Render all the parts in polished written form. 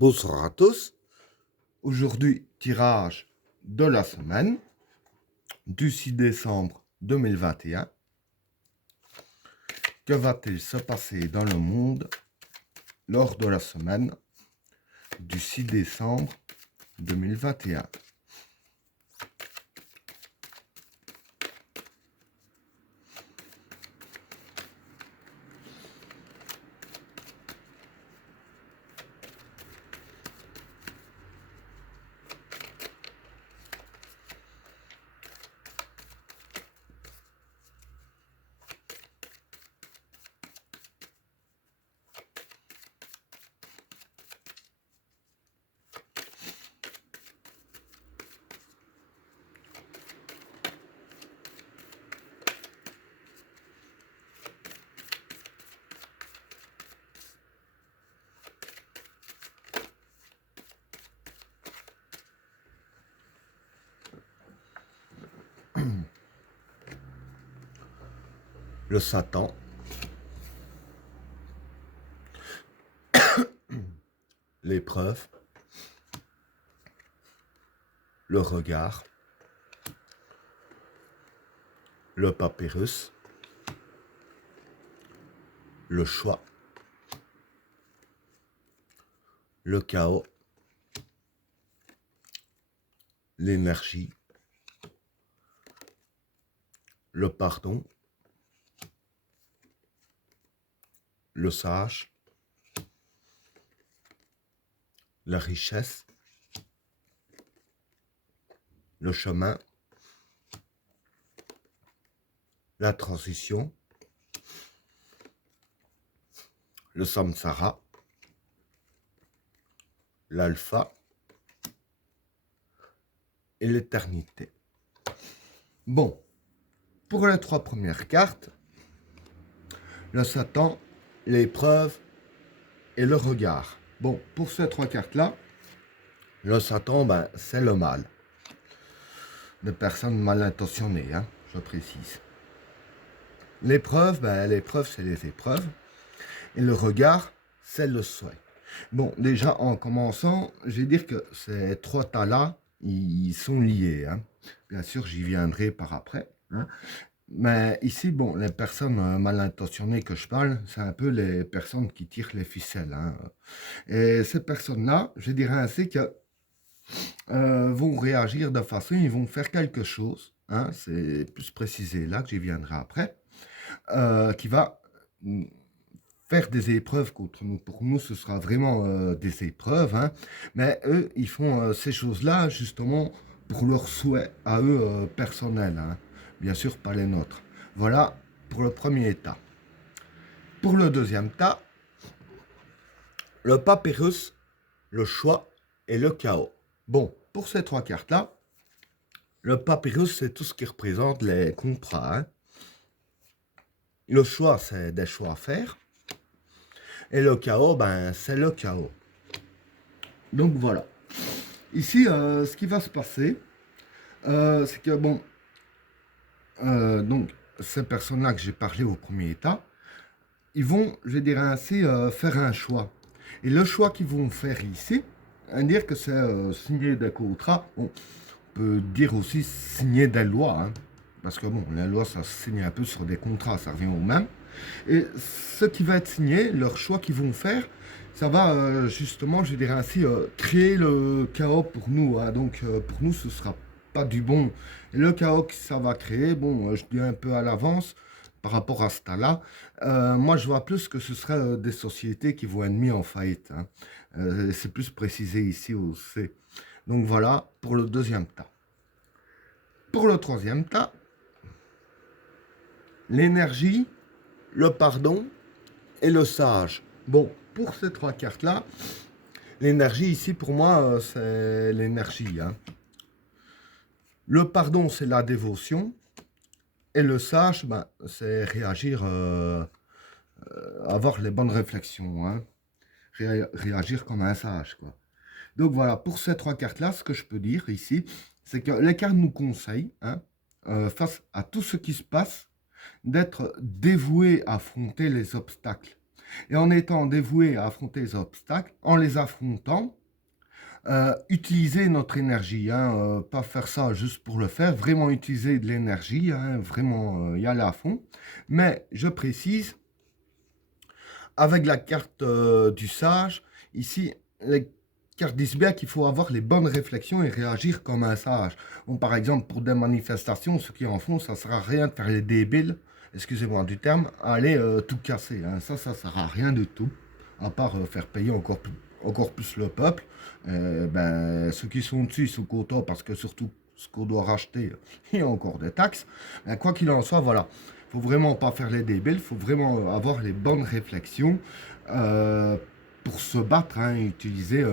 Bonsoir à tous. Aujourd'hui, tirage de la semaine du 6 décembre 2021. Que va-t-il se passer dans le monde lors de la semaine du 6 décembre 2021? Le Satan, l'épreuve, le regard, le papyrus, le choix, le chaos, l'énergie, le pardon, le sage, la richesse, le chemin, la transition, le samsara, l'alpha et l'éternité. Bon, pour les trois premières cartes, le Satan, l'épreuve et le regard. Bon, pour ces trois cartes-là, le Satan, c'est le mal. De personnes mal intentionnées, hein, je précise. L'épreuve, l'épreuve, c'est les épreuves. Et le regard, c'est le souhait. Bon, déjà, en commençant, je vais dire que ces trois tas-là, ils sont liés. Hein. Bien sûr, j'y viendrai par après. Hein. Mais ici, bon, les personnes mal intentionnées que je parle, c'est un peu les personnes qui tirent les ficelles. Hein. Et ces personnes-là, je dirais ainsi que vont réagir de façon, ils vont faire quelque chose, hein, c'est plus précisé là que j'y viendrai après, qui va faire des épreuves contre nous. Pour nous, ce sera vraiment des épreuves, hein, mais eux, ils font ces choses-là justement pour leurs souhaits à eux personnels, hein, bien sûr pas les nôtres. Voilà pour le premier état. Pour le deuxième tas, le papyrus, le choix et le chaos. Bon, pour ces trois cartes-là, le papyrus, c'est tout ce qui représente les contrats. Hein. Le choix, c'est des choix à faire. Et le chaos, c'est le chaos. Donc voilà. Ici, ce qui va se passer, c'est que, bon, donc, ces personnes-là que j'ai parlé au premier état, ils vont, je dirais ainsi, faire un choix. Et le choix qu'ils vont faire ici, dire que c'est signer des contrats, bon, on peut dire aussi signer des lois, hein, parce que bon, la loi, ça se signe un peu sur des contrats, ça revient au même. Et ce qui va être signé, leur choix qu'ils vont faire, ça va justement, je dirais ainsi, créer le chaos pour nous. Hein. Donc pour nous, ce sera pas du bon. Et le chaos que ça va créer, bon, je dis un peu à l'avance par rapport à ce tas-là, moi je vois plus que ce serait des sociétés qui vont être mises en faillite. Hein. C'est plus précisé ici aussi. Donc voilà pour le deuxième tas. Pour le troisième tas, l'énergie, le pardon et le sage. Bon, pour ces trois cartes-là, l'énergie ici pour moi, c'est l'énergie. Hein. Le pardon, c'est la dévotion. Et le sage, c'est réagir, avoir les bonnes réflexions. Hein. Réagir comme un sage, quoi. Donc voilà, pour ces trois cartes-là, ce que je peux dire ici, c'est que les cartes nous conseillent, hein, face à tout ce qui se passe, d'être dévoué à affronter les obstacles. et en étant dévoué à affronter les obstacles, en les affrontant, utiliser notre énergie, hein, pas faire ça juste pour le faire, vraiment utiliser de l'énergie, hein, vraiment y aller à fond. Mais je précise, avec la carte du sage, ici, les cartes disent bien qu'il faut avoir les bonnes réflexions et réagir comme un sage. Bon, par exemple, pour des manifestations, ceux qui en font, ça ne sert à rien de faire les débiles, excusez-moi du terme, aller tout casser. Hein. Ça ne sert à rien du tout, à part faire payer encore plus le peuple. Ben, ceux qui sont dessus, ils sont contents parce que surtout ce qu'on doit racheter, il y a encore des taxes. Ben, quoi qu'il en soit, voilà. Il ne faut vraiment pas faire les débiles, il faut vraiment avoir les bonnes réflexions pour se battre, hein, et utiliser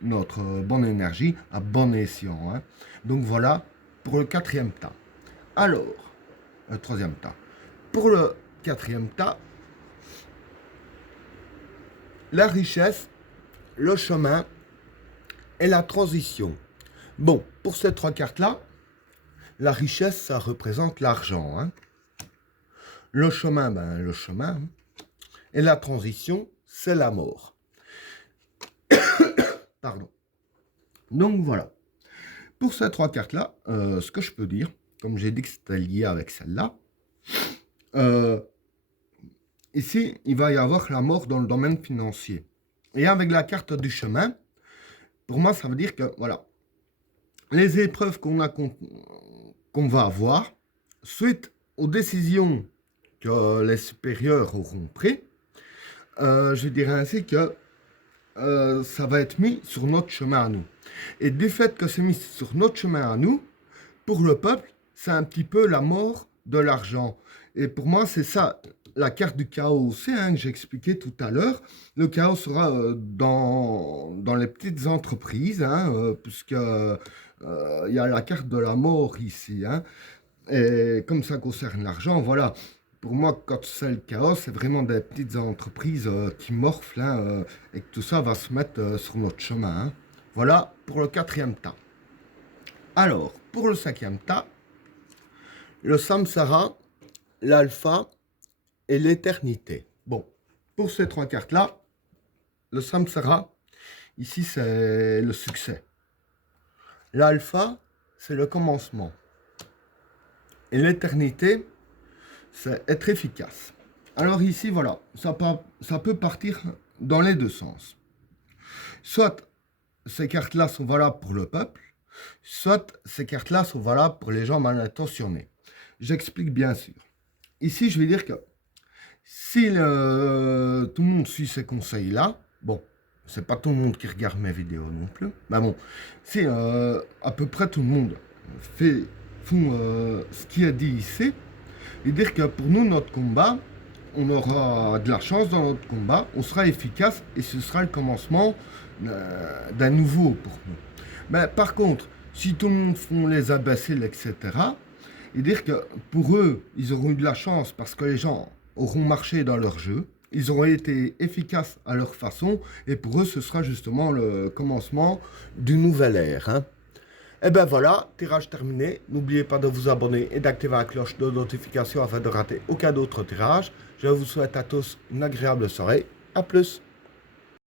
notre bonne énergie à bon escient. Hein. Donc voilà pour le quatrième tas. Alors, le troisième tas. Pour le quatrième tas, la richesse, le chemin et la transition. Bon, pour ces trois cartes-là, la richesse, ça représente l'argent. Hein. Le chemin, ben, le chemin. Et la transition, c'est la mort. Pardon. Donc voilà. Pour ces trois cartes-là, ce que je peux dire, comme j'ai dit que c'était lié avec celle-là, ici, il va y avoir la mort dans le domaine financier. Et avec la carte du chemin, pour moi, ça veut dire que, voilà, les épreuves qu'on va avoir, suite aux décisions que les supérieurs auront prises, je dirais ainsi que ça va être mis sur notre chemin à nous. Et du fait que c'est mis sur notre chemin à nous, pour le peuple, c'est un petit peu la mort de l'argent. Et pour moi, c'est ça, la carte du chaos aussi, hein, que j'ai expliqué tout à l'heure. Le chaos sera dans les petites entreprises, hein, puisque il y a la carte de la mort ici. Hein, et comme ça concerne l'argent, voilà. Pour moi, quand c'est le chaos, c'est vraiment des petites entreprises qui morflent, hein, et que tout ça va se mettre sur notre chemin. Hein. Voilà pour le quatrième tas. Alors, pour le cinquième tas, le samsara, l'alpha et l'éternité. Bon, pour ces trois cartes-là, le samsara, ici, c'est le succès. L'alpha, c'est le commencement. Et l'éternité, c'est être efficace. Alors ici, voilà, ça peut partir dans les deux sens. Soit ces cartes-là sont valables pour le peuple, soit ces cartes-là sont valables pour les gens mal intentionnés. J'explique bien sûr. Ici, je vais dire que si tout le monde suit ces conseils-là, bon, c'est pas tout le monde qui regarde mes vidéos non plus, mais bon, si à peu près tout le monde font ce qui est dit ici, et dire que pour nous, notre combat, on aura de la chance dans notre combat, on sera efficace et ce sera le commencement d'un nouveau pour nous. Mais par contre, si tout le monde font les imbéciles, etc., et dire que pour eux, ils auront eu de la chance parce que les gens auront marché dans leur jeu, ils auront été efficaces à leur façon, et pour eux, ce sera justement le commencement d'une nouvelle ère. Hein. Et ben voilà, tirage terminé. N'oubliez pas de vous abonner et d'activer la cloche de notification afin de rater aucun autre tirage. Je vous souhaite à tous une agréable soirée. A plus.